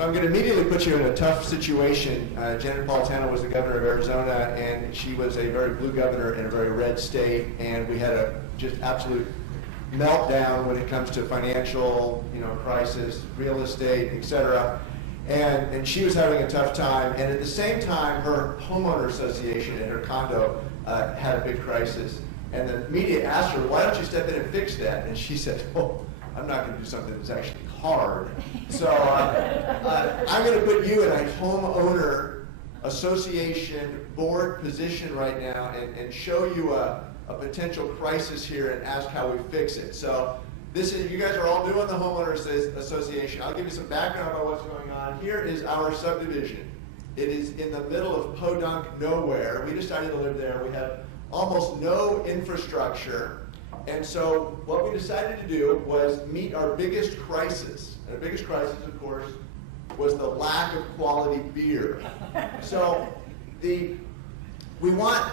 So I'm going to immediately put you in a tough situation. Janet Napolitano was the governor of Arizona, and she was a very blue governor in a very red state, and we had a just absolute meltdown when it comes to financial, crisis, real estate, etc. And she was having a tough time, and at the same time, her homeowner association in her condo had a big crisis. And the media asked her, "Why don't you step in and fix that?" And she said, "Oh, I'm not going to do something that's actually hard. So I'm going to put you in a homeowner association board position right now and show you a potential crisis here and ask how we fix it." So this is, you guys are all doing the homeowner association. I'll give you some background about what's going on. Here is our subdivision. It is in the middle of podunk nowhere. We decided to live there. We have almost no infrastructure. And so what we decided to do was meet our biggest crisis. And our biggest crisis, of course, was the lack of quality beer. So we want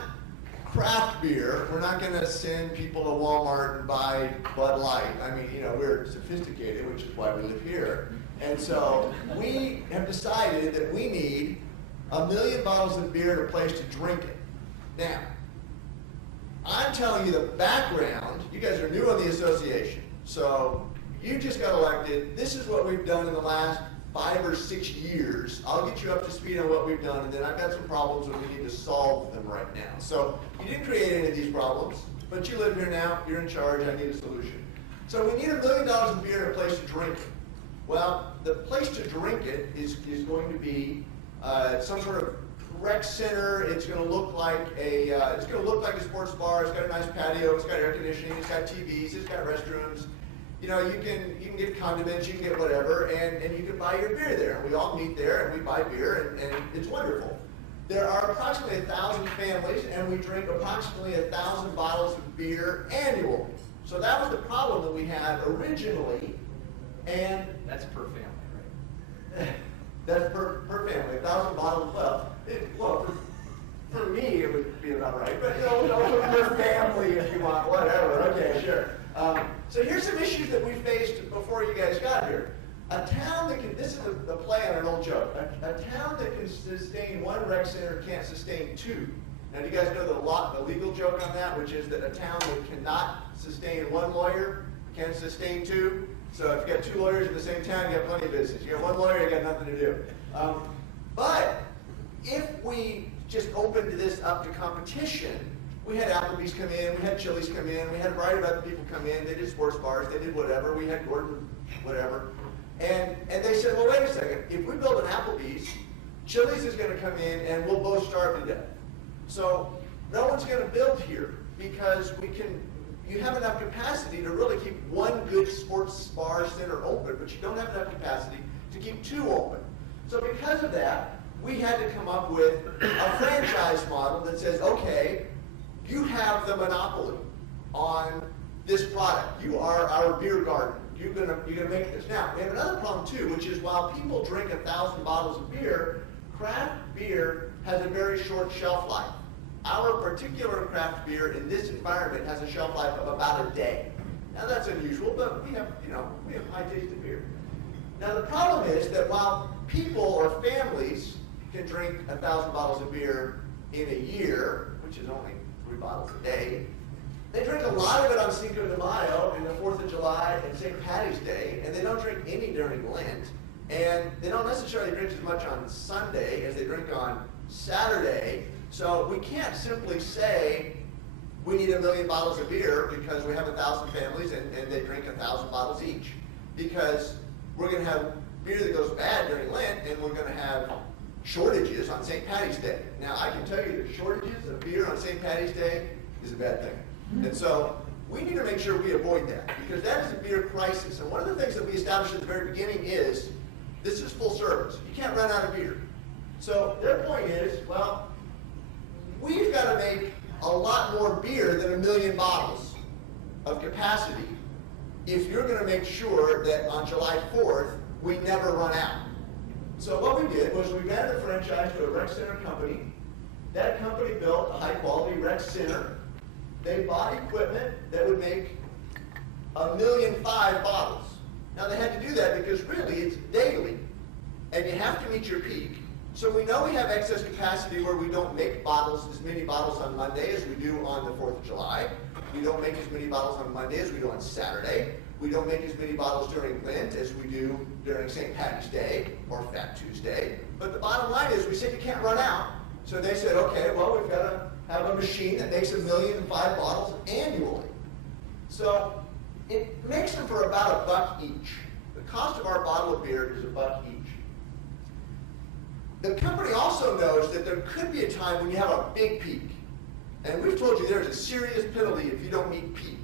craft beer. We're not going to send people to Walmart and buy Bud Light. I mean, we're sophisticated, which is why we live here. And so we have decided that we need 1 million bottles of beer and a place to drink it. Now, I'm telling you the background. You guys are new on the association, so you just got elected. This is what we've done in the last 5 or 6 years. I'll get you up to speed on what we've done, and then I've got some problems and we need to solve them right now. So you didn't create any of these problems, but you live here now, you're in charge, I need a solution. So we need $1 million of beer and a place to drink it. Well, the place to drink it is going to be some sort of rec center. It's going to look like a sports bar. It's got a nice patio. It's got air conditioning. It's got TVs. It's got restrooms. You can get condiments. You can get whatever, and you can buy your beer there. And we all meet there and we buy beer, and it's wonderful. There are approximately 1,000 families, and we drink approximately 1,000 bottles of beer annually. So that was the problem that we had originally, and that's per family, right? That's per family, 1,000 bottles. Well, for me it would be about right, but per family if you want, whatever. Okay, sure. So here's some issues that we faced before you guys got here. A town that can, this is the play on an old joke, a town that can sustain 1 rec center can't sustain 2. Now, do you guys know the legal joke on that, which is that a town that cannot sustain 1 lawyer can sustain 2? So if you got 2 lawyers in the same town, you got plenty of business. You got 1 lawyer, you got nothing to do. But if we just opened this up to competition, we had Applebee's come in, we had Chili's come in, we had a variety of other people come in, they did sports bars, they did whatever, we had Gordon, whatever. And they said, well, wait a second, if we build an Applebee's, Chili's is going to come in and we'll both starve to death. So no one's going to build here because you have enough capacity to really keep 1 good sports bar center open, but you don't have enough capacity to keep 2 open. So because of that, we had to come up with a franchise model that says, okay, you have the monopoly on this product. You are our beer garden. You're gonna make this. Now, we have another problem too, which is while people drink 1,000 bottles of beer, craft beer has a very short shelf life. Our particular craft beer in this environment has a shelf life of about a day. Now that's unusual, but we have high tasting beer. Now the problem is that while people or families can drink 1,000 bottles of beer in a year, which is only 3 bottles a day, they drink a lot of it on Cinco de Mayo and the 4th of July and St. Patty's Day, and they don't drink any during Lent, and they don't necessarily drink as much on Sunday as they drink on Saturday. So we can't simply say we need 1 million bottles of beer because we have 1,000 families and they drink 1,000 bottles each, because we're going to have beer that goes bad during Lent, and we're going to have shortages on St. Patty's Day. Now, I can tell you that shortages of beer on St. Patty's Day is a bad thing. And so we need to make sure we avoid that, because that is a beer crisis. And one of the things that we established at the very beginning is this is full service. You can't run out of beer. So their point is, well, we've got to make a lot more beer than 1 million bottles of capacity if you're going to make sure that on July 4th, we never run out. So what we did was we granted a franchise to a rec center company. That company built a high-quality rec center. They bought equipment that would make 1.5 million bottles. Now they had to do that because really it's daily. and you have to meet your peak. So we know we have excess capacity where we don't make as many bottles on Monday as we do on the 4th of July. We don't make as many bottles on Monday as we do on Saturday. We don't make as many bottles during Lent as we do during St. Patty's Day or Fat Tuesday. But the bottom line is we said you can't run out. So they said, okay, well, we've got to have a machine that makes 1,000,005 bottles annually. So it makes them for about $1 each. The cost of our bottle of beer is $1 each. The company also knows that there could be a time when you have a big peak. And we've told you there's a serious penalty if you don't meet peak.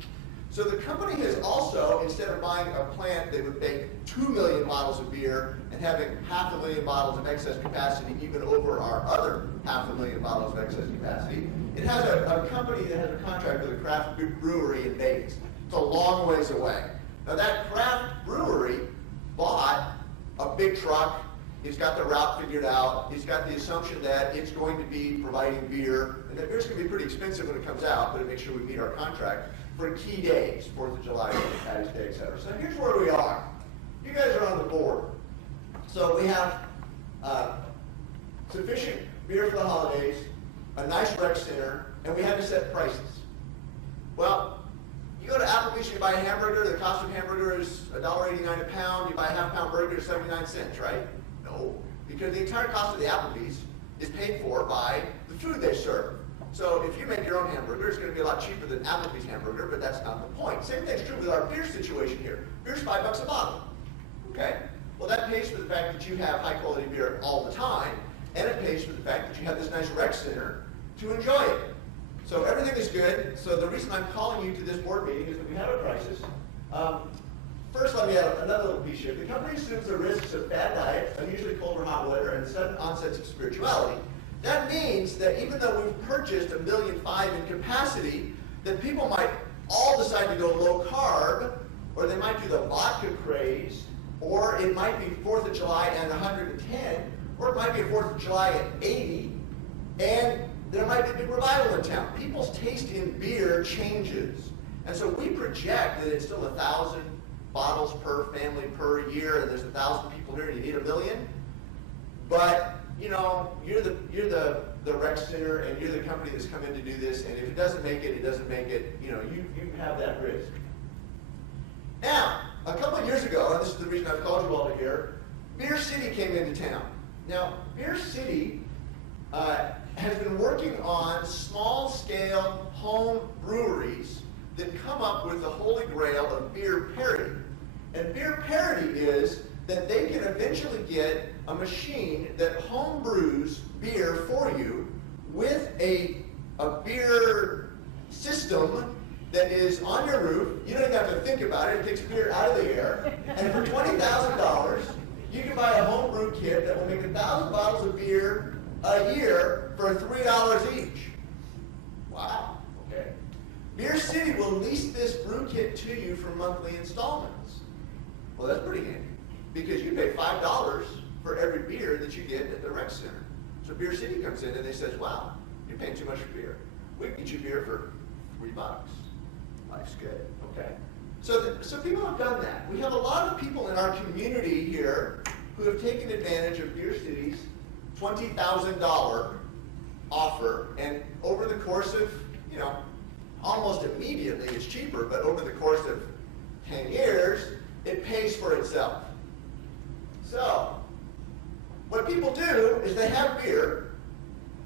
So the company has also, instead of buying a plant that would make 2 million bottles of beer and having 500,000 bottles of excess capacity, even over our other 500,000 bottles of excess capacity, it has a company that has a contract with a craft brewery in Vegas. It's a long ways away. Now that craft brewery bought a big truck. He's got the route figured out. He's got the assumption that it's going to be providing beer, and that beer's going to be pretty expensive when it comes out, but it makes sure we meet our contract for key days, 4th of July, Patty's Day, etc. So here's where we are. You guys are on the board. So we have sufficient beer for the holidays, a nice rec center, and we had to set prices. Well, you go to Applebee's, you buy a hamburger, the cost of hamburger is $1.89 a pound, you buy a half-pound burger, 79 cents, right? No, because the entire cost of the Applebee's is paid for by the food they serve. So if you make your own hamburger, it's going to be a lot cheaper than Applebee's hamburger, but that's not the point. Same thing's true with our beer situation here. Beer's $5 a bottle, okay? Well, that pays for the fact that you have high-quality beer all the time, and it pays for the fact that you have this nice rec center to enjoy it. So everything is good. So the reason I'm calling you to this board meeting is that we have a crisis. First, let me add another little piece here. The company assumes the risks of bad diet, unusually cold or hot weather, and sudden onsets of spirituality. That means that even though we've purchased 1,000,005 in capacity, that people might all decide to go low carb, or they might do the vodka craze, or it might be 4th of July and 110, or it might be 4th of July at 80, and there might be a big revival in town. People's taste in beer changes. And so we project that it's still 1,000 bottles per family per year, and there's 1,000 people here, and you need 1,000,000. But you know, you're the rec center, and you're the company that's come in to do this, and if it doesn't make it, it doesn't make it. You know, you have that risk. Now, a couple of years ago, and this is the reason I've called you all to here, Beer City came into town. Now, Beer City has been working on small-scale home breweries that come up with the holy grail of beer parity. And beer parity is that they can eventually get a machine that home brews beer for you with a beer system that is on your roof. You don't even have to think about it. It takes beer out of the air. And for $20,000, you can buy a home brew kit that will make 1,000 bottles of beer a year for $3 each. Wow. Okay. Beer City will lease this brew kit to you for monthly installments. Well, that's pretty handy, because you pay $5 for every beer that you get at the rec center. So Beer City comes in and they says, wow, you're paying too much for beer. We can get you beer for $3. Life's good, okay? So people have done that. We have a lot of people in our community here who have taken advantage of Beer City's $20,000 offer, and over the course of, you know, almost immediately it's cheaper, but over the course of 10 years, it pays for itself. So, what people do is they have beer,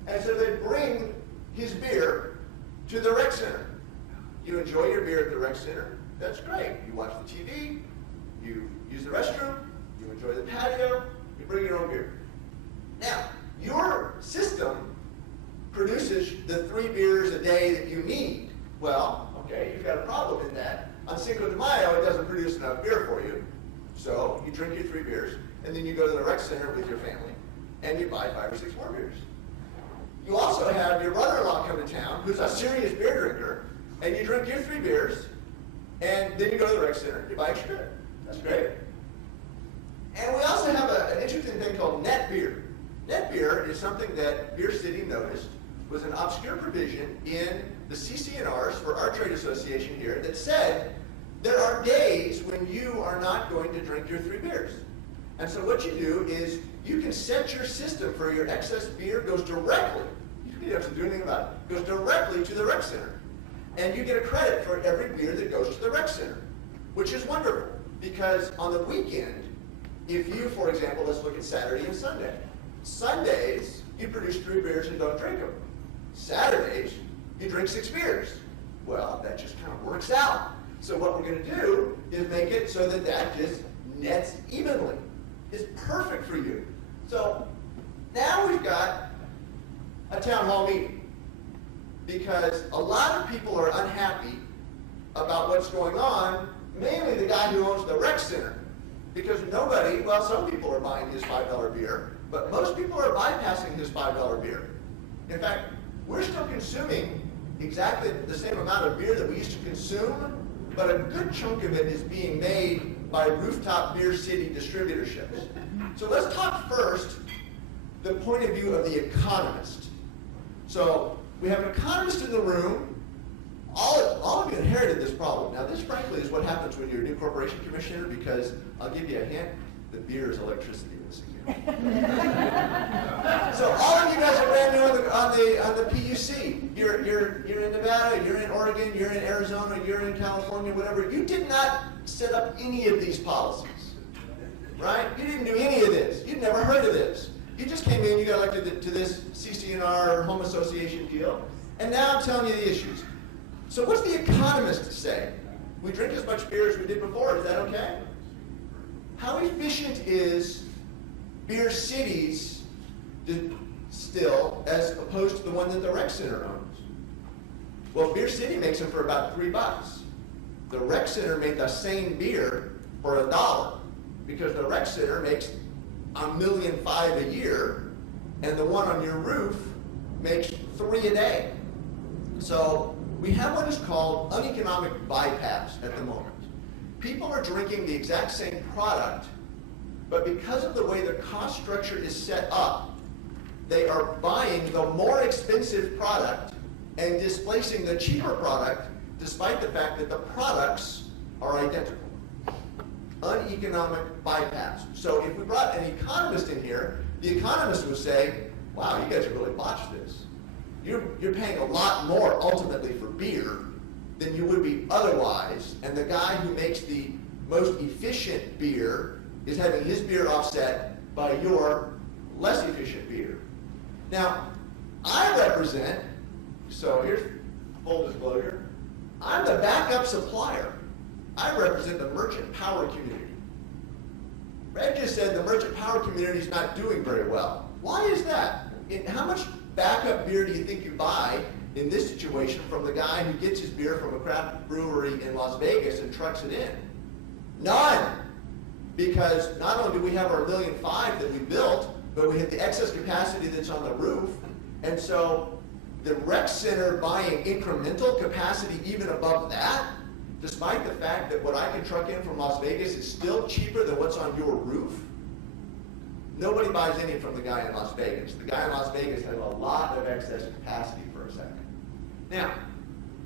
and so they bring his beer to the rec center. You enjoy your beer at the rec center, that's great. You watch the TV, you use the restroom, you enjoy the patio, you bring your own beer. Now, your system produces the 3 beers a day that you need. Well, okay, you've got a problem in that. On Cinco de Mayo, it doesn't produce enough beer for you. So you drink your 3 beers, and then you go to the rec center with your family, and you buy 5 or 6 more beers. You also have your brother-in-law come to town, who's a serious beer drinker, and you drink your 3 beers, and then you go to the rec center, you buy extra beer. That's great. And we also have an interesting thing called net beer. Net beer is something that Beer City noticed was an obscure provision in the CC&Rs for our trade association here that said there are days when you are not going to drink your 3 beers. And so what you do is you can set your system for your excess beer goes directly, you don't have to do anything about it, goes directly to the rec center. And you get a credit for every beer that goes to the rec center, which is wonderful, because on the weekend, if you, for example, let's look at Saturday and Sunday. Sundays, you produce 3 beers and don't drink them. Saturdays, you drink 6 beers. Well, that just kind of works out. So what we're going to do is make it so that that just nets evenly. It's perfect for you. So now we've got a town hall meeting, because a lot of people are unhappy about what's going on, mainly the guy who owns the rec center. Because nobody, well, some people are buying his $5 beer, but most people are bypassing his $5 beer. In fact, we're still consuming exactly the same amount of beer that we used to consume, but a good chunk of it is being made by Rooftop Beer City distributorships. So let's talk first the point of view of the economist. So we have an economist in the room. All of you inherited this problem. Now this, frankly, is what happens when you're a new corporation commissioner, because I'll give you a hint, the beer is electricity in this example. So all of you guys are brand new on the PUC. You're in Nevada, you're in Oregon, you're in Arizona, you're in California, whatever. You did not set up any of these policies, right? You didn't do any of this. You'd never heard of this. You just came in, you got elected to this CC&R Home Association deal, and now I'm telling you the issues. So what's the economist say? We drink as much beer as we did before, is that okay? How efficient is Beer Cities still as opposed to the one that the rec center owns? Well, Beer City makes them for about $3. The rec center made the same beer for $1, because the rec center makes $1.5 million a year, and the one on your roof makes 3 a day. So we have what is called uneconomic bypass at the moment. People are drinking the exact same product, but because of the way the cost structure is set up, they are buying the more expensive product and displacing the cheaper product, despite the fact that the products are identical. Uneconomic bypass. So if we brought an economist in here, the economist would say, wow, you guys have really botched this. You're paying a lot more ultimately for beer than you would be otherwise, and the guy who makes the most efficient beer is having his beer offset by your less efficient beer. Now, I represent, so here's full disclosure, I'm the backup supplier. I represent the merchant power community. Brad just said the merchant power community is not doing very well. Why is that? How much backup beer do you think you buy in this situation from the guy who gets his beer from a craft brewery in Las Vegas and trucks it in? None. Because not only do we have our $1.5 million that we built, but we have the excess capacity that's on the roof. And so the rec center buying incremental capacity even above that, despite the fact that what I can truck in from Las Vegas is still cheaper than what's on your roof. Nobody buys any from the guy in Las Vegas. The guy in Las Vegas has a lot of excess capacity for a second. Now,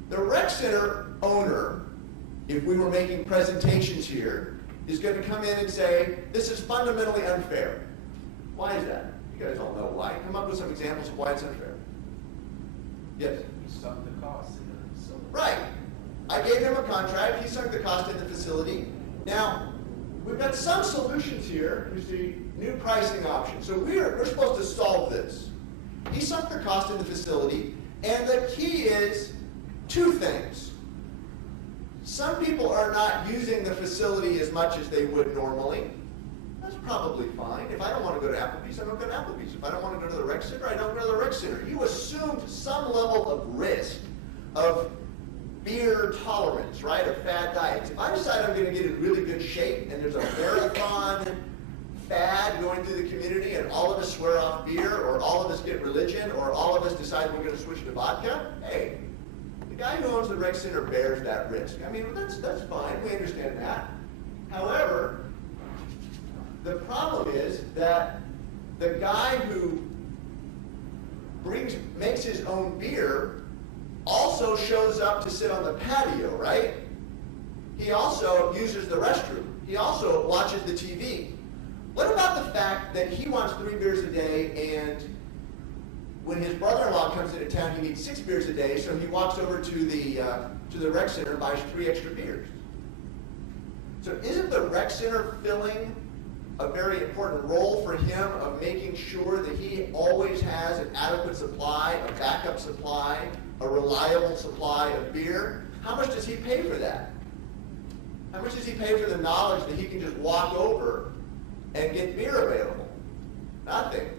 the rec center owner, if we were making presentations here, is going to come in and say, this is fundamentally unfair. Why is that? You guys all know why. Come up with some examples of why it's unfair. Yes? He sunk the cost in the facility. Right. I gave him a contract. He sunk the cost in the facility. Now, we've got some solutions here. You see, new pricing options. So we're supposed to solve this. He sunk the cost in the facility, and the key is 2 things. Some people are not using the facility as much as they would normally. That's probably fine. If I don't want to go to Applebee's, I don't go to Applebee's. If I don't want to go to the rec center, I don't go to the rec center. You assumed some level of risk of beer tolerance, right, of fad diets. If I decide I'm going to get in really good shape and there's a marathon fad going through the community and all of us swear off beer, or all of us get religion, or all of us decide we're going to switch to vodka, hey, the guy who owns the rec center bears that risk. I mean, that's fine. We understand that. However, the problem is that the guy who makes his own beer also shows up to sit on the patio, right? He also uses the restroom. He also watches the TV. What about the fact that he wants 3 beers a day, and when his brother-in-law comes into town, he needs 6 beers a day, so he walks over to the rec center and buys 3 extra beers? So isn't the rec center filling a very important role for him of making sure that he always has an adequate supply, a backup supply, a reliable supply of beer? How much does he pay for that? How much does he pay for the knowledge that he can just walk over and get beer available? Nothing.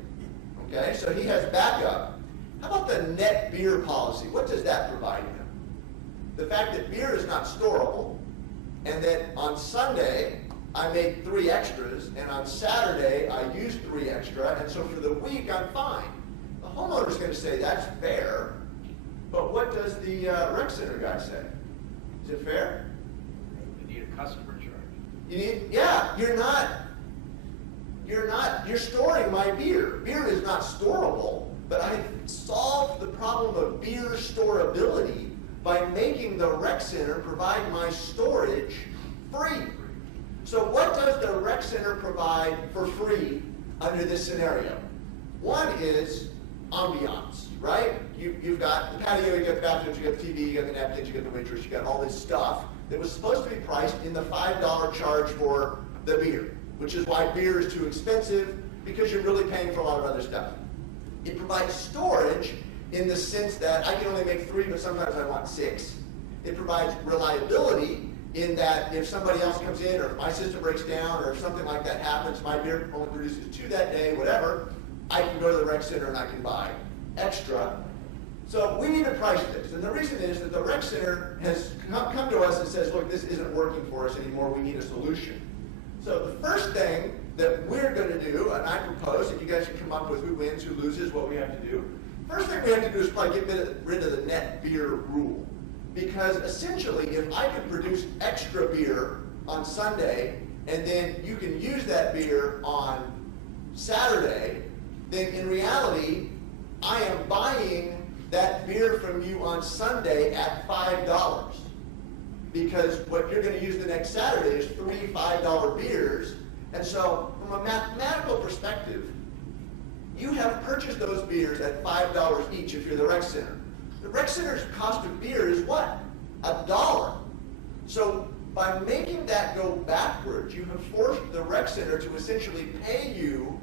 Okay, so he has backup. How about the net beer policy? What does that provide him? The fact that beer is not storable, and that on Sunday I make 3 extras, and on Saturday I use 3 extra, and so for the week I'm fine. The homeowner's going to say that's fair, but what does the rec center guy say? Is it fair? You need a customer charge. You need, yeah, you're storing my beer. Beer is not storable, but I solved the problem of beer storability by making the rec center provide my storage free. So what does the rec center provide for free under this scenario? One is ambiance, right? You've got the patio, you got the bathrooms, you got the TV, you got the napkins, you got the waitress, you got all this stuff that was supposed to be priced in the $5 charge for the beer, which is why beer is too expensive, because you're really paying for a lot of other stuff. It provides storage in the sense that I can only make 3, but sometimes I want 6. It provides reliability in that if somebody else comes in, or if my system breaks down, or if something like that happens, my beer only produces 2 that day, whatever, I can go to the rec center and I can buy extra. So we need to price this, and the reason is that the rec center has come to us and says, look, this isn't working for us anymore, we need a solution. So the first thing that we're going to do, and I propose, and you guys can come up with who wins, who loses, what we have to do. First thing we have to do is probably get rid of the net beer rule. Because essentially, if I can produce extra beer on Sunday, and then you can use that beer on Saturday, then in reality, I am buying that beer from you on Sunday at $5. Because what you're going to use the next Saturday is 3 $5 beers. And so, from a mathematical perspective, you have purchased those beers at $5 each if you're the rec center. The rec center's cost of beer is what? $1. So by making that go backwards, you have forced the rec center to essentially pay you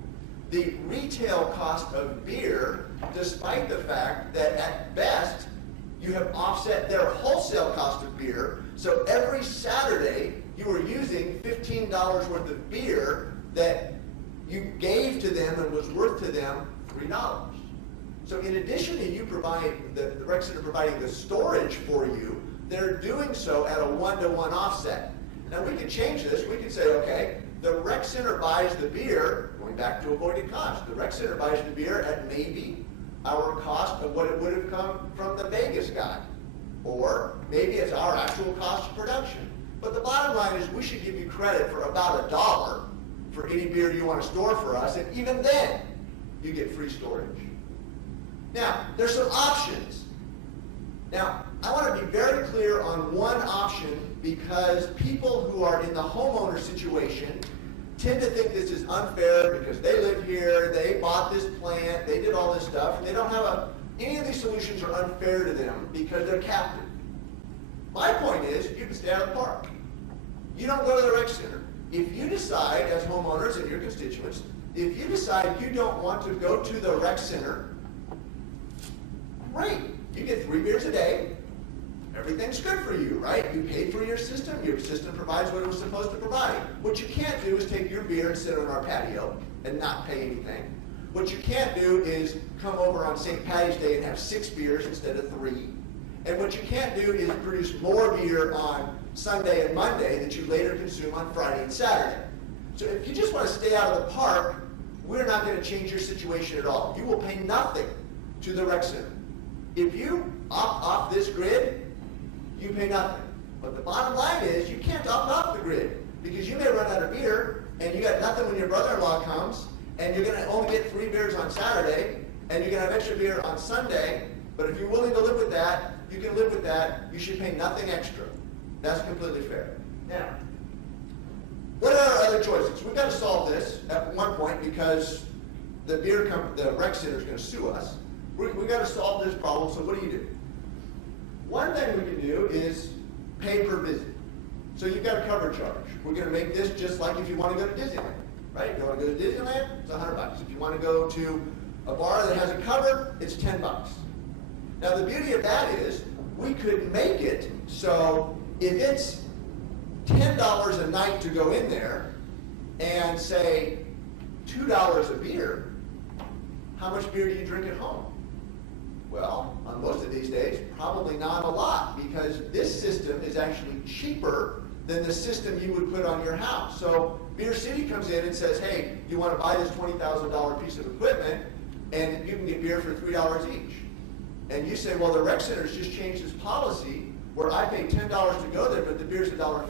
the retail cost of beer, despite the fact that at best you have offset their wholesale cost of beer. So every Saturday you are using $15 worth of beer that you gave to them and was worth to them $3. So in addition to you providing, the rec center providing the storage for you, they're doing so at a 1-to-1 offset. Now we can change this. We can say, okay, the rec center buys the beer, going back to avoided cost. The rec center buys the beer at maybe our cost of what it would have come from the Vegas guy. Or maybe it's our actual cost of production. But the bottom line is we should give you credit for about $1 for any beer you want to store for us, and even then, you get free storage. Now, there's some options. Now, I want to be very clear on one option because people who are in the homeowner situation tend to think this is unfair because they live here, they bought this plant, they did all this stuff, and they don't have any of these solutions are unfair to them because they're captive. My point is, you can stay out of the park. You don't go to the rec center. If you decide, as homeowners and your constituents, if you decide you don't want to go to the rec center, great. You get 3 beers a day. Everything's good for you, right? You paid for your system provides what it was supposed to provide. What you can't do is take your beer and sit on our patio and not pay anything. What you can't do is come over on St. Patty's Day and have 6 beers instead of 3. And what you can't do is produce more beer on Sunday and Monday that you later consume on Friday and Saturday. So if you just want to stay out of the park, we're not going to change your situation at all. You will pay nothing to the rec center. If you opt off this grid, you pay nothing. But the bottom line is you can't opt off the grid because you may run out of beer and you got nothing when your brother-in-law comes and you're going to only get 3 beers on Saturday and you're going to have extra beer on Sunday. But if you're willing to live with that, you can live with that. You should pay nothing extra. That's completely fair. Now, what are our other choices? We've got to solve this at one point because the rec center is going to sue us. We've got to solve this problem, so what do? One thing we can do is pay per visit. So you've got a cover charge. We're going to make this just like if you want to go to Disneyland, right? You want to go to Disneyland, it's $100. If you want to go to a bar that has a cover, it's $10. Now the beauty of that is we could make it so if it's $10 a night to go in there and say $2 a beer, how much beer do you drink at home? Well, on most of these days, probably not a lot, because this system is actually cheaper than the system you would put on your house. So Beer City comes in and says, hey, you want to buy this $20,000 piece of equipment, and you can get beer for $3 each. And you say, well, the rec center's just changed its policy where I pay $10 to go there, but the beer's $1.50.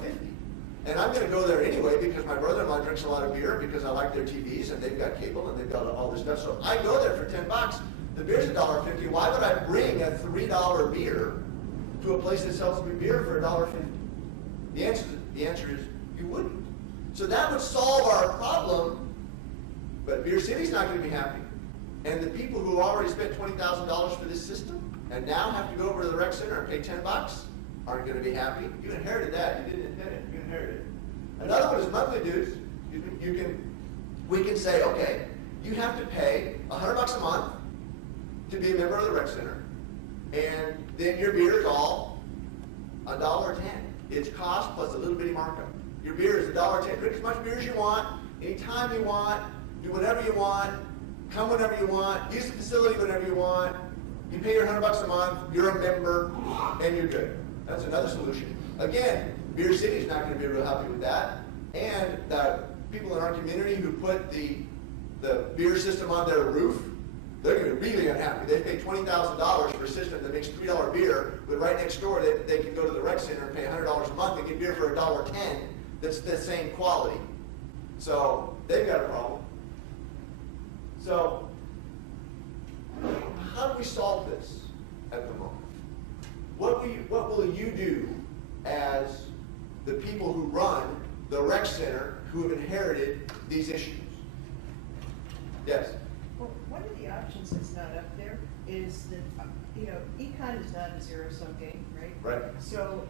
And I'm going to go there anyway because my brother-in-law drinks a lot of beer because I like their TVs and they've got cable and they've got all this stuff. So I go there for $10. The beer's $1.50. Why would I bring a $3 beer to a place that sells me beer for $1.50? The answer is you wouldn't. So that would solve our problem, but Beer City's not going to be happy. And the people who already spent $20,000 for this system and now have to go over to the rec center and pay $10 aren't going to be happy. You inherited that. You didn't inherit it. You inherited it. Another one is monthly dues. We can say, okay, you have to pay $100 a month to be a member of the rec center, and then your beer is all $1.10. It's cost plus a little bitty markup. Your beer is $1.10. Drink as much beer as you want, anytime you want, do whatever you want, come whenever you want, use the facility whenever you want. You pay your $100 a month, you're a member, and you're good. That's another solution. Again, Beer City is not going to be real happy with that. And the people in our community who put the beer system on their roof, they're going to be really unhappy. They pay $20,000 for a system that makes $3 beer, but right next door they can go to the rec center and pay $100 a month and get beer for $1.10 that's the same quality. So they've got a problem. So how do we solve this at the moment? What will you do as the people who run the rec center who have inherited these issues? Yes? Well, one of the options that's not up there is that, econ is not a zero-sum game, right? Right. So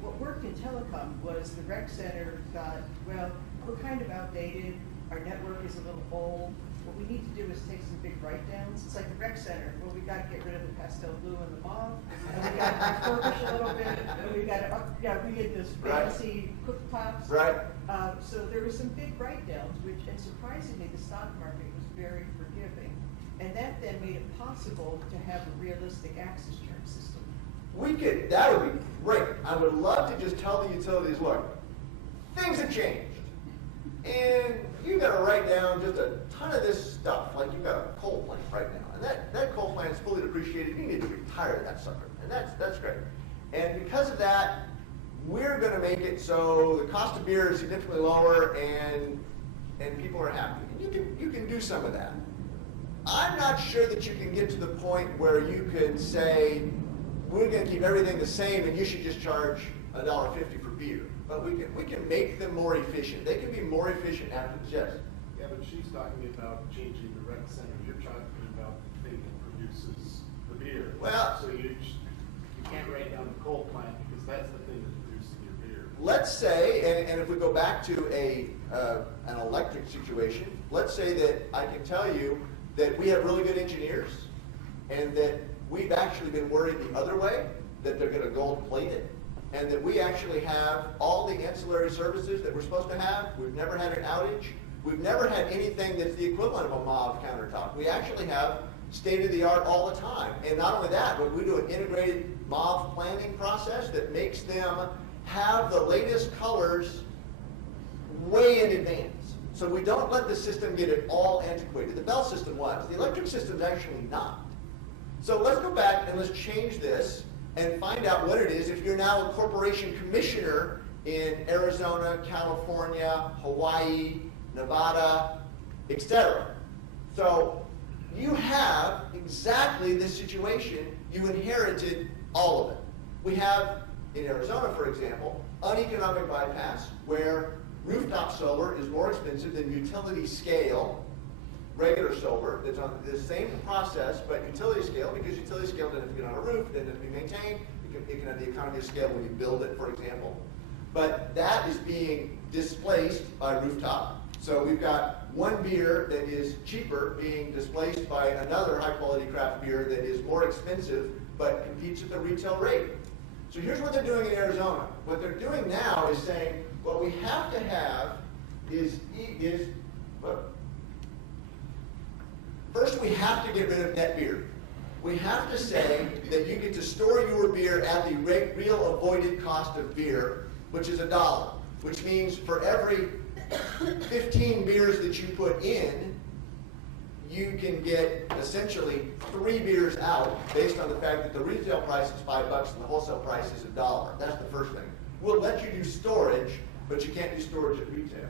what worked in telecom was the rec center thought, well, we're kind of outdated, our network is a little old, what we need to do is take some big write-downs. It's like the rec center, well, we got to get rid of the pastel blue and the mauve, and we got to refurbish a little bit, and we got to, we get this fancy cooktops. Right. So there were some big write-downs, and surprisingly, the stock market was very forgiving. And that then made it possible to have a realistic access term system. That would be great. I would love to just tell the utilities, look, things have changed. And you've got to write down just a ton of this stuff, like you've got a coal plant right now. And that coal plant is fully depreciated. You need to retire that sucker. And that's great. And because of that, we're going to make it so the cost of beer is significantly lower and people are happy. And you can do some of that. I'm not sure that you can get to the point where you can say, we're going to keep everything the same and you should just charge $1.50 for beer. But we can make them more efficient. They can be more efficient after the jest. Yeah, but she's talking about changing the rec center. You're talking about the thing that produces the beer. Well, so you can't write down the coal plant because that's the thing that's producing your beer. Let's say, and if we go back to an electric situation, let's say that I can tell you that we have really good engineers and that we've actually been worried the other way, that they're going to gold plate it, and that we actually have all the ancillary services that we're supposed to have. We've never had an outage. We've never had anything that's the equivalent of a mauve countertop. We actually have state-of-the-art all the time. And not only that, but we do an integrated mauve planning process that makes them have the latest colors way in advance. So we don't let the system get it all antiquated. The bell system was. The electric system's actually not. So let's go back and let's change this and find out what it is if you're now a corporation commissioner in Arizona, California, Hawaii, Nevada, etc. So you have exactly this situation. You inherited all of it. We have, in Arizona, for example, uneconomic bypass where Rooftop solar is more expensive than utility scale regular solar. It's on the same process, but utility scale, because utility scale doesn't have to get on a roof, doesn't have to be maintained. It can have the economy of scale when you build it, for example. But that is being displaced by Rooftop. So we've got one beer that is cheaper being displaced by another high-quality craft beer that is more expensive but competes at the retail rate. So here's what they're doing in Arizona. What they're doing now is saying what we have to have is first we have to get rid of net beer. We have to say that you get to store your beer at the real avoided cost of beer, which is $1, which means for every 15 beers that you put in, you can get essentially 3 beers out based on the fact that the retail price is $5 and the wholesale price is $1. That's the first thing. We'll let you do storage, but you can't do storage at retail.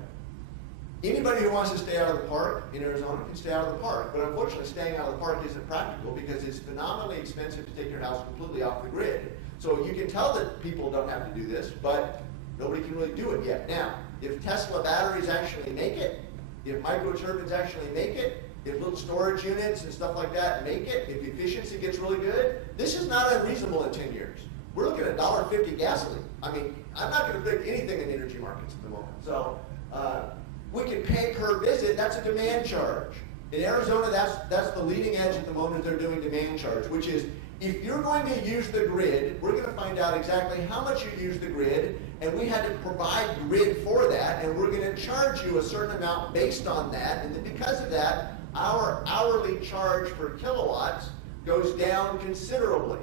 Anybody who wants to stay out of the park in Arizona can stay out of the park, but unfortunately staying out of the park isn't practical because it's phenomenally expensive to take your house completely off the grid. So you can tell that people don't have to do this, but nobody can really do it yet. Now, if Tesla batteries actually make it, if microturbines actually make it, if little storage units and stuff like that make it, if efficiency gets really good, this is not unreasonable in 10 years. We're looking at $1.50 gasoline. I mean, I'm not going to predict anything in the energy markets at the moment. So we can pay per visit. That's a demand charge. In Arizona, that's the leading edge at the moment. They're doing demand charge, which is if you're going to use the grid, we're going to find out exactly how much you use the grid, and we had to provide grid for that, and we're going to charge you a certain amount based on that, and then because of that, our hourly charge per kilowatts goes down considerably.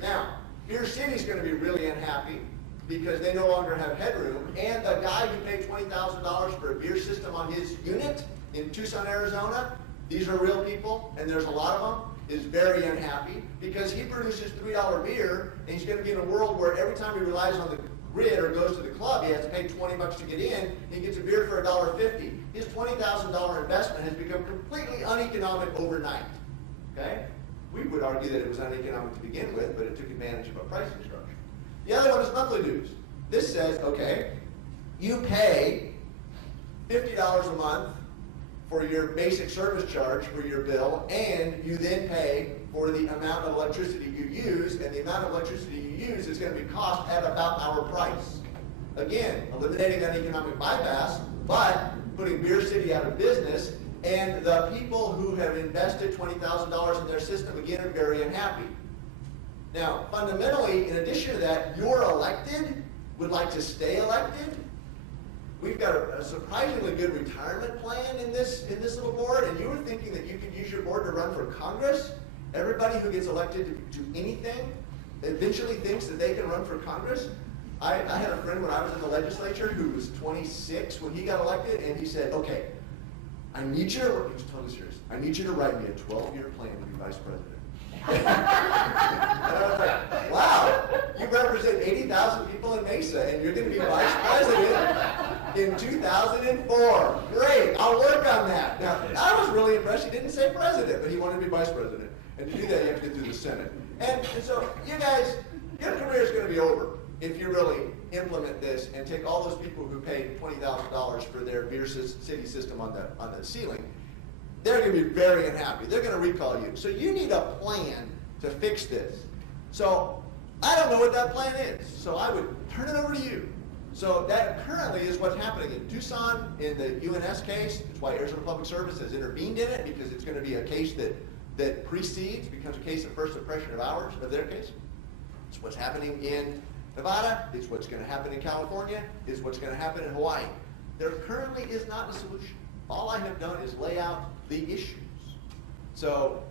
Now, Beer City's going to be really unhappy because they no longer have headroom, and the guy who paid $20,000 for a beer system on his unit in Tucson, Arizona, these are real people, and there's a lot of them, is very unhappy because he produces $3 beer, and he's going to be in a world where every time he relies on the grid or goes to the club, he has to pay $20 to get in, he gets a beer for $1.50. His $20,000 investment has become completely uneconomic overnight. Okay? We would argue that it was uneconomic to begin with, but it took advantage of a pricing structure. The other one is monthly dues. This says, okay, you pay $50 a month for your basic service charge for your bill, and you then pay for the amount of electricity you use, and the amount of electricity you use is going to be cost at about our price. Again, eliminating that economic bypass, but putting Beer City out of business, and the people who have invested $20,000 in their system, again, are very unhappy. Now, fundamentally, in addition to that, you're elected, would like to stay elected. We've got a surprisingly good retirement plan in this little board, and you were thinking that you could use your board to run for Congress? Everybody who gets elected to anything eventually thinks that they can run for Congress. I had a friend when I was in the legislature who was 26 when he got elected, and he said, okay, I need you to, he was totally serious, I need you to write me a 12-year plan to be vice president. And I was like, wow, you represent 80,000 people in Mesa, and you're going to be vice president in 2004. Great, I'll work on that. Now, I was really impressed he didn't say president, but he wanted to be vice president. And to do that, you have to get through the Senate. And so, you guys, your career is going to be over if you really implement this and take all those people who paid $20,000 for their Beer City system on the ceiling. They're going to be very unhappy. They're going to recall you. So you need a plan to fix this. So I don't know what that plan is. So I would turn it over to you. So that currently is what's happening in Tucson in the UNS case. It's why Arizona Public Service has intervened in it, because it's going to be a case that precedes, becomes a case of first impression of ours, of their case. It's what's happening in Nevada. It's what's going to happen in California. It's what's going to happen in Hawaii. There currently is not a solution. All I have done is lay out the issues. So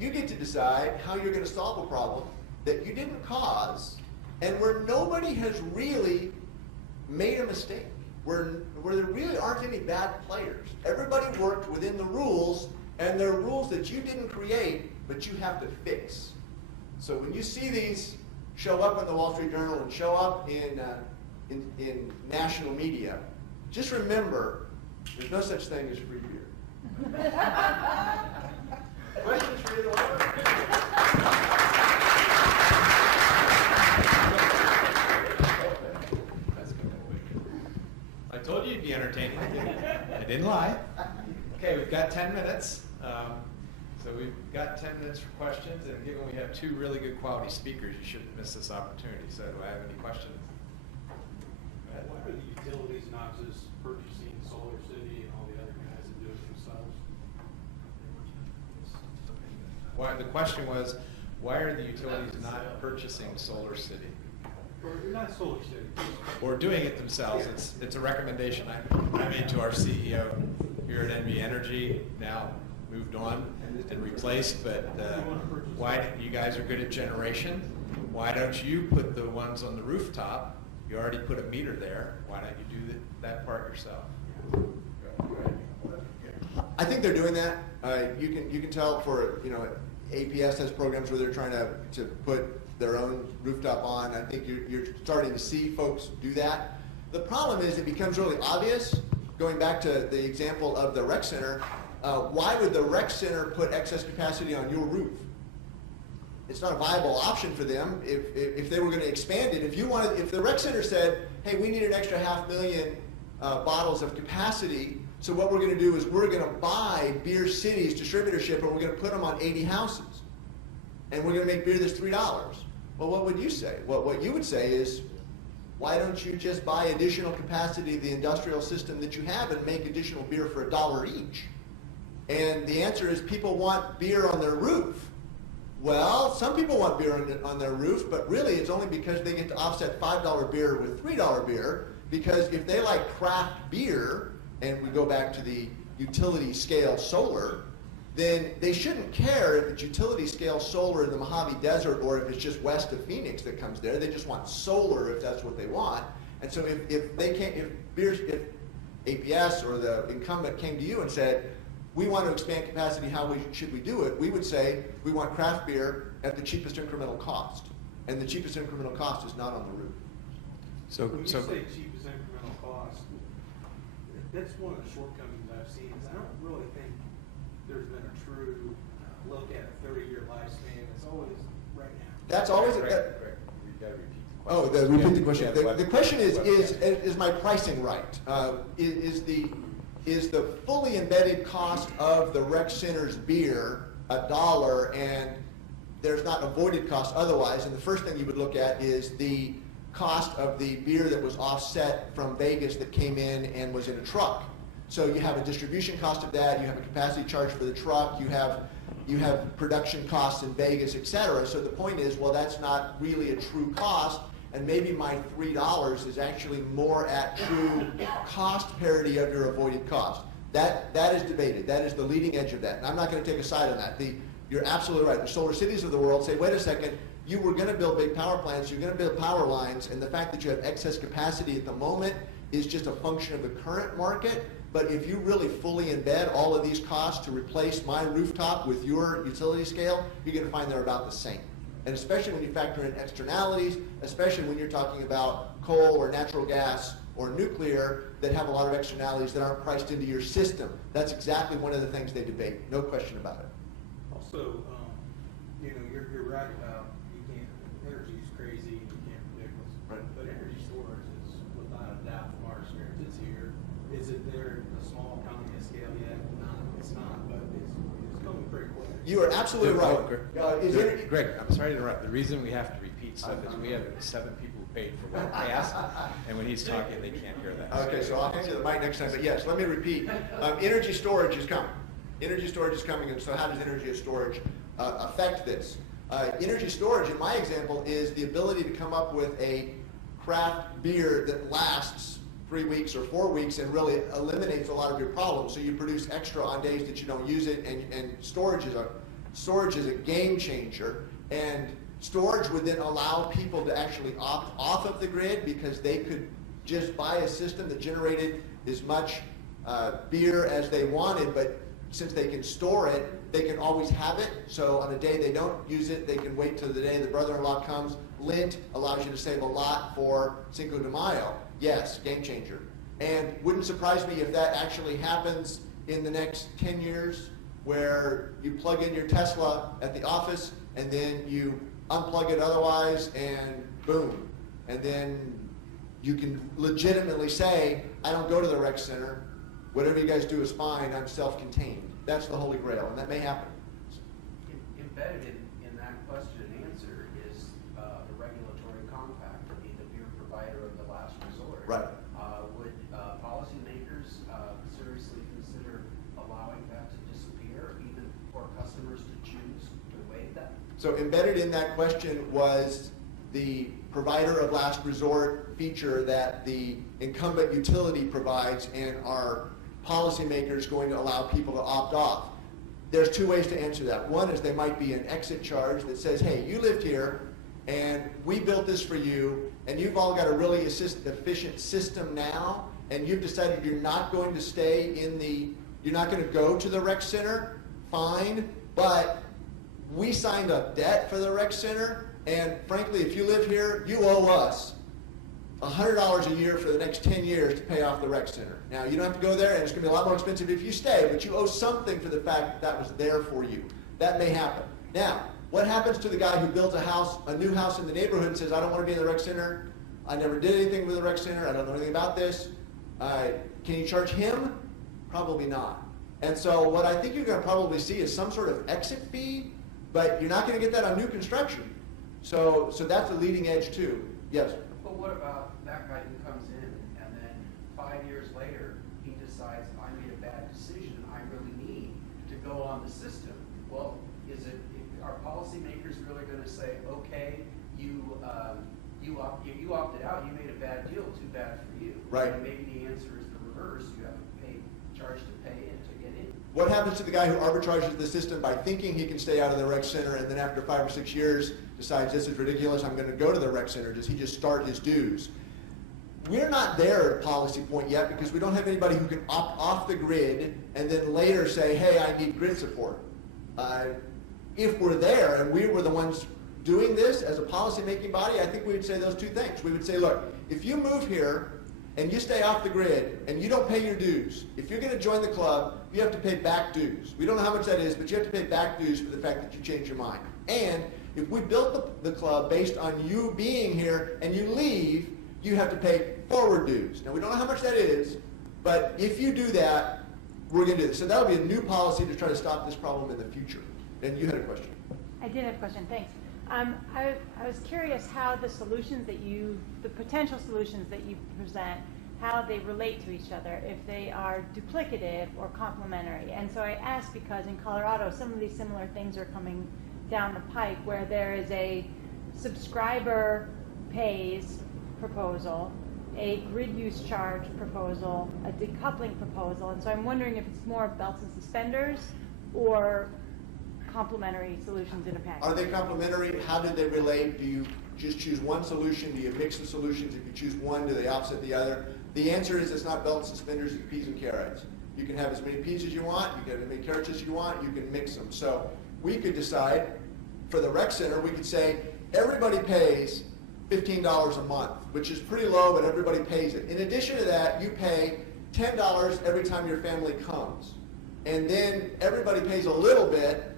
you get to decide how you're going to solve a problem that you didn't cause, and where nobody has really made a mistake, where there really aren't any bad players. Everybody worked within the rules, and they're rules that you didn't create, but you have to fix. So when you see these show up in the Wall Street Journal and show up in national media, just remember, there's no such thing as free beer. Questions for either one? questions? And given we have two really good quality speakers, you shouldn't miss this opportunity. So do I have any questions? Why are the utilities not just purchasing Solar City and all the other guys that do it themselves? The question was, why are the utilities not purchasing Solar City? Or not Solar City. Or doing it themselves? It's a recommendation I made to our CEO here at NV Energy, now moved on and replaced, but why, you guys are good at generation, why don't you put the ones on the rooftop? You already put a meter there, why don't you do that part yourself? I think they're doing that. You can tell for, APS has programs where they're trying to put their own rooftop on. I think you're starting to see folks do that. The problem is it becomes really obvious, going back to the example of the rec center, why would the rec center put excess capacity on your roof? It's not a viable option for them if they were going to expand it. If the rec center said, hey, we need an extra 500,000 bottles of capacity, so what we're going to do is we're going to buy Beer City's distributorship and we're going to put them on 80 houses. And we're going to make beer that's $3. Well, what would you say? Well, what you would say is, why don't you just buy additional capacity of the industrial system that you have and make additional beer for $1 each? And the answer is people want beer on their roof. Well, some people want beer on their roof, but really it's only because they get to offset $5 beer with $3 beer, because if they like craft beer, and we go back to the utility scale solar, then they shouldn't care if it's utility scale solar in the Mojave Desert or if it's just west of Phoenix that comes there. They just want solar if that's what they want. And so if APS or the incumbent came to you and said, we want to expand capacity, how should we do it? We would say, we want craft beer at the cheapest incremental cost. And the cheapest incremental cost is not on the roof. When you say cheapest incremental cost, that's one of the shortcomings I've seen, is I don't really think there's been a true look at a 30-year lifespan. It's always right now. That's always Greg, a... we got to repeat the question. Oh, repeat the question. Yeah, The question is my pricing right? Is the fully embedded cost of the rec center's beer $1 and there's not avoided cost otherwise? And the first thing you would look at is the cost of the beer that was offset from Vegas that came in and was in a truck. So you have a distribution cost of that, you have a capacity charge for the truck, you have production costs in Vegas, et cetera. So the point is, well, that's not really a true cost, and maybe my $3 is actually more at true cost parity of your avoided cost. That is debated. That is the leading edge of that. And I'm not going to take a side on that. You're absolutely right. The solar cities of the world say, wait a second, you were going to build big power plants, you're going to build power lines, and the fact that you have excess capacity at the moment is just a function of the current market. But if you really fully embed all of these costs to replace my rooftop with your utility scale, you're going to find they're about the same. And especially when you factor in externalities, especially when you're talking about coal or natural gas or nuclear that have a lot of externalities that aren't priced into your system. That's exactly one of the things they debate, no question about it. Also, you're right about energy is crazy, you can't predict what's, right. But energy storage is, without a doubt, from our experience, it's here. Is it there at a small economy scale yet? No, it's not, but it's coming pretty quick. You are absolutely right. Greg, I'm sorry to interrupt. The reason we have to repeat stuff is we have 7 people who paid for what they asked, and when he's talking, they can't hear that. Okay, so I'll hand you the mic next time, but yes, let me repeat. Energy storage is coming. Energy storage is coming, and so how does energy storage affect this? Energy storage, in my example, is the ability to come up with a craft beer that lasts 3 weeks or 4 weeks and really eliminates a lot of your problems. So you produce extra on days that you don't use it, and storage is a game changer. And storage would then allow people to actually opt off of the grid because they could just buy a system that generated as much beer as they wanted, but since they can store it, they can always have it. So on a day they don't use it, they can wait till the day the brother-in-law comes. Lint allows you to save a lot for Cinco de Mayo. Yes, game changer. And wouldn't surprise me if that actually happens in the next 10 years, where you plug in your Tesla at the office and then you unplug it otherwise and boom. And then you can legitimately say, I don't go to the rec center. Whatever you guys do is fine. I'm self-contained. That's the holy grail, and that may happen. Embedded in So embedded in that question was the provider of last resort feature that the incumbent utility provides, and are policymakers going to allow people to opt off? There's two ways to answer that. One is there might be an exit charge that says, hey, you lived here, and we built this for you, and you've all got a really efficient system now, and you've decided you're not going to stay in the, you're not going to go to the rec center, fine, but we signed a debt for the rec center, and frankly, if you live here, you owe us $100 a year for the next 10 years to pay off the rec center. Now, you don't have to go there, and it's going to be a lot more expensive if you stay, but you owe something for the fact that that was there for you. That may happen. Now, what happens to the guy who builds a house, a new house in the neighborhood, and says, I don't want to be in the rec center, I never did anything with the rec center, I don't know anything about this. Can you charge him? Probably not. And so what I think you're going to probably see is some sort of exit fee, but you're not going to get that on new construction. So that's a leading edge too. Yes? But what about that guy who comes in and then 5 years later, he decides, I made a bad decision, I really need to go on the system. Well, are policymakers really going to say, okay, you opted out, you made a bad deal, too bad for you? Right. And maybe the answer is the reverse, you have to pay, charge to pay and to get in. What happens to the guy who arbitrages the system by thinking he can stay out of the rec center, and then after 5 or 6 years decides this is ridiculous, I'm going to go to the rec center? Does he just start his dues? We're not there at policy point yet because we don't have anybody who can opt off the grid and then later say, hey, I need grid support. If we're there and we were the ones doing this as a policy-making body, I think we would say those two things. We would say, look, if you move here and you stay off the grid and you don't pay your dues, if you're going to join the club, you have to pay back dues. We don't know how much that is, but you have to pay back dues for the fact that you changed your mind. And if we built the club based on you being here and you leave, you have to pay forward dues. Now, we don't know how much that is, but if you do that, we're going to do this. So that'll be a new policy to try to stop this problem in the future. And you had a question. I did have a question, thanks. I was curious how the solutions that the potential solutions that you present, how they relate to each other, if they are duplicative or complementary. And so I ask because in Colorado, some of these similar things are coming down the pike where there is a subscriber pays proposal, a grid use charge proposal, a decoupling proposal. And so I'm wondering if it's more belts and suspenders or complementary solutions in a package. Are they complementary? How do they relate? Do you just choose one solution? Do you mix the solutions? If you choose one, do they offset the other? The answer is it's not belts and suspenders, it's peas and carrots. You can have as many peas as you want, you can have as many carrots as you want, you can mix them. So we could decide, for the rec center, we could say, everybody pays $15 a month, which is pretty low, but everybody pays it. In addition to that, you pay $10 every time your family comes. And then everybody pays a little bit,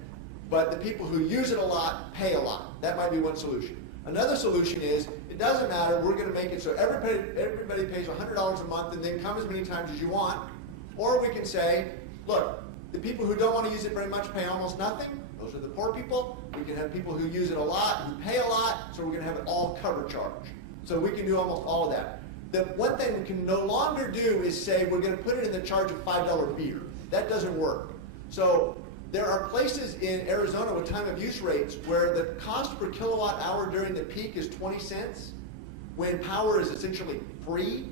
but the people who use it a lot pay a lot. That might be one solution. Another solution is, it doesn't matter, we're going to make it so everybody pays $100 a month and then come as many times as you want. Or we can say, look, the people who don't want to use it very much pay almost nothing. Those are the poor people. We can have people who use it a lot, who pay a lot, so we're going to have it all cover charge. So we can do almost all of that. The one thing we can no longer do is say we're going to put it in the charge of $5 beer. That doesn't work. So there are places in Arizona with time of use rates where the cost per kilowatt hour during the peak is 20 cents, when power is essentially free.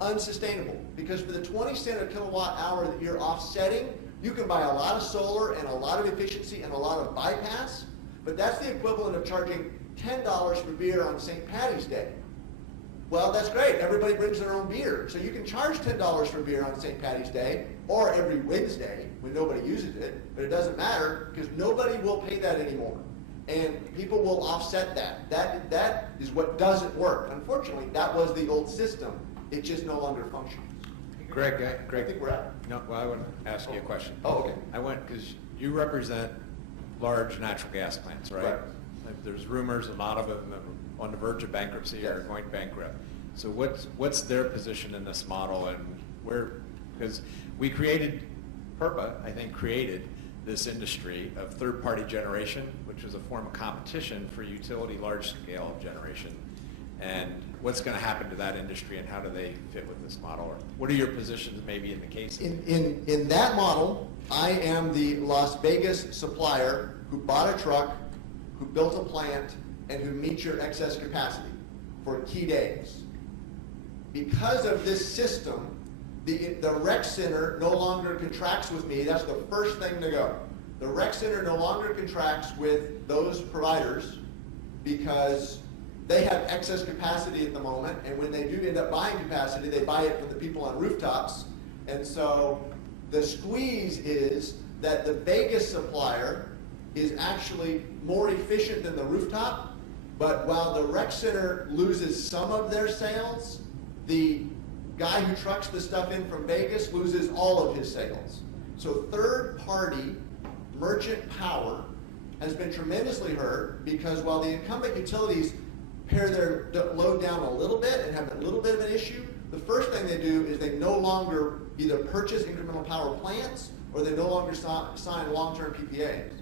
Unsustainable. Because for the 20 cent a kilowatt hour that you're offsetting, you can buy a lot of solar and a lot of efficiency and a lot of bypass, but that's the equivalent of charging $10 for beer on St. Patty's Day. Well, that's great. Everybody brings their own beer. So you can charge $10 for beer on St. Patty's Day or every Wednesday when nobody uses it, but it doesn't matter because nobody will pay that anymore. And people will offset that. That is what doesn't work. Unfortunately, that was the old system. It just no longer functions. Greg, I think we're out. No, well, I want to ask you a question. Oh, okay. I went, because you represent large natural gas plants, right? Right. Like, there's rumors, a lot of them are on the verge of bankruptcy or Yes. going bankrupt. So what's their position in this model, and where, because we created, PURPA, I think, created this industry of third-party generation, which was a form of competition for utility large-scale generation. And what's going to happen to that industry, and how do they fit with this model? Or what are your positions maybe in the case? In that model, I am the Las Vegas supplier who bought a truck, who built a plant and who meet your excess capacity for key days. Because of this system, the rec center no longer contracts with me. That's the first thing to go. The rec center no longer contracts with those providers because they have excess capacity at the moment, and when they do end up buying capacity, they buy it from the people on rooftops. And so the squeeze is that the Vegas supplier is actually more efficient than the rooftop, but while the rec center loses some of their sales, the guy who trucks the stuff in from Vegas loses all of his sales. So third-party merchant power has been tremendously hurt because while the incumbent utilities pare their load down a little bit and have a little bit of an issue, the first thing they do is they no longer either purchase incremental power plants or they no longer sign long-term PPAs.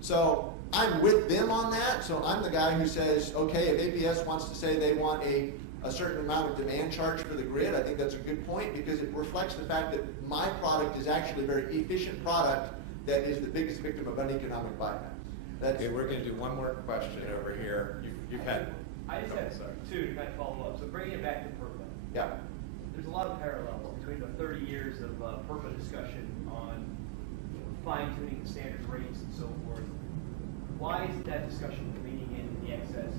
So I'm with them on that. So I'm the guy who says, okay, if APS wants to say they want a certain amount of demand charge for the grid, I think that's a good point because it reflects the fact that my product is actually a very efficient product that is the biggest victim of uneconomic bypass. Okay, we're going to do one more question over here. You've had. I just have two to kind of follow up. So bringing it back to PURPA. Yeah. There's a lot of parallels between the 30 years of PURPA discussion on fine-tuning the standard rates and so forth. Why isn't that discussion leaning into the excess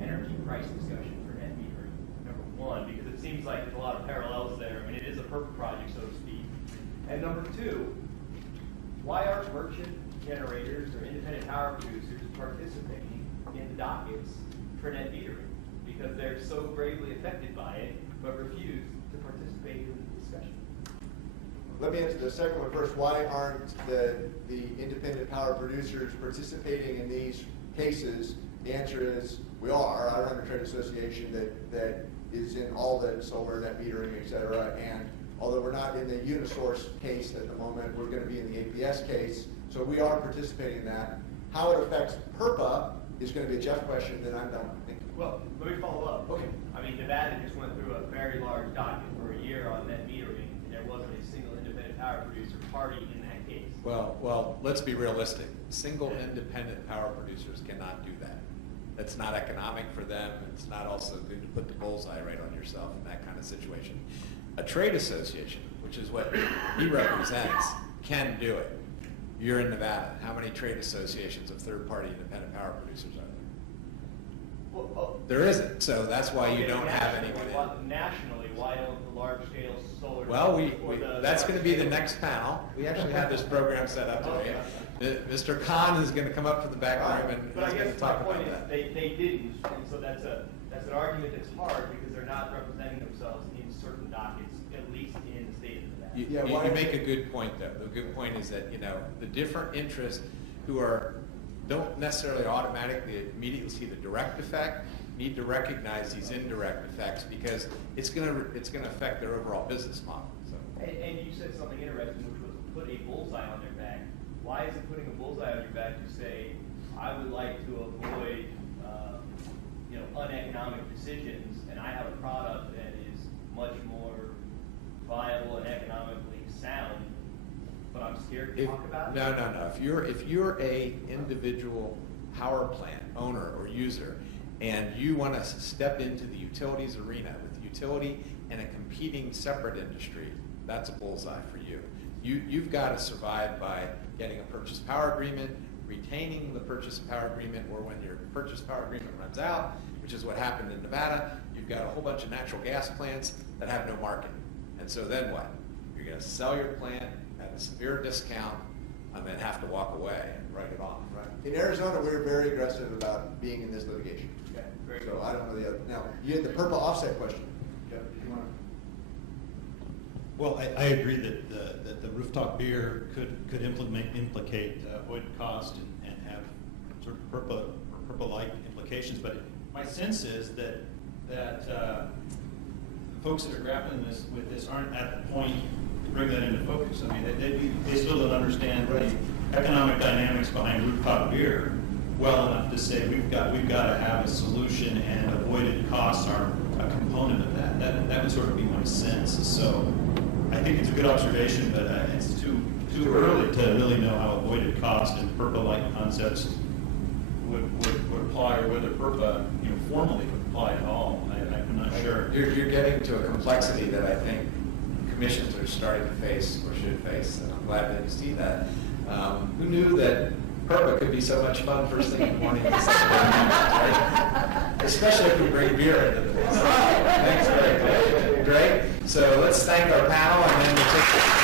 energy price discussion for net metering? Number one, because it seems like there's a lot of parallels there. I mean, it is a PURPA project, so to speak. And number two, why aren't merchant generators or independent power producers participating in the dockets for net metering? Because they're so gravely affected by it, but refuse to participate in the discussion. Let me answer the second one first. Why aren't the independent power producers participating in these cases? The answer is we are. I run a trade association that is in all the solar, net metering, et cetera. And although we're not in the Unisource case at the moment, we're going to be in the APS case. So we are participating in that. How it affects PURPA is going to be a Jeff question, then I'm done. Well, let me follow up. Okay. I mean, Nevada just went through a very large docket for a year on net metering, and there wasn't a single independent power producer party in that case. Well, let's be realistic. Single independent power producers cannot do that. That's not economic for them. It's not also good to put the bullseye right on yourself in that kind of situation. A trade association, which is what he represents, can do it. You're in Nevada. How many trade associations of third-party independent power producers are there? Well, There isn't, so that's why you okay, don't have anyone in. Nationally, why don't the large-scale solar... Well, that's going to be the next panel. We actually have this program set up today. Mr. Khan is going to come up to the back room and But I he's going guess to my talk point about is that. they didn't, and so that's an argument that's hard because they're not representing themselves in certain dockets, at least in the state of Nevada. You make a good point, though. The good point is that, the different interests who don't necessarily automatically immediately see the direct effect need to recognize these indirect effects because it's going to affect their overall business model. So. And you said something interesting, which was put a bullseye on their back. Why is it putting a bullseye on your back to say, I would like to avoid uneconomic decisions, and I have a product that is much more viable and economically sound, but I'm scared to talk about it? No. If you're a individual power plant owner or user, and you want to step into the utilities arena with utility and a competing separate industry, that's a bullseye for you. You've got to survive by getting a purchase power agreement, retaining the purchase power agreement, or when your purchase power agreement runs out, which is what happened in Nevada, you've got a whole bunch of natural gas plants that have no market. And so then what? You're going to sell your plant at a severe discount and then have to walk away and write it off. Right. In Arizona, we're very aggressive about being in this litigation. Okay, very So good. I don't know the other. Now, you had the PURPA offset question. Jeff, did you want to? Well, I agree that the rooftop beer could implicate avoided cost and have sort of PURPA-like implications. But my sense is that folks that are grappling with this aren't at the point to bring that into focus. I mean, they still don't understand the economic dynamics behind rooftop beer well enough to say we've got to have a solution, and avoided costs are a component of that. That would sort of be my sense. So I think it's a good observation, but it's too early to really know how avoided cost and PURPA-like concepts would apply, or whether PURPA, formally would apply at all. I'm not sure. You're getting to a complexity that I think commissions are starting to face or should face, and I'm glad that you see that. Who knew that PURPA could be so much fun first thing in the morning? Right? Especially if we bring beer into the mix. Thanks, Greg. Great. So let's thank our panel, and then we'll take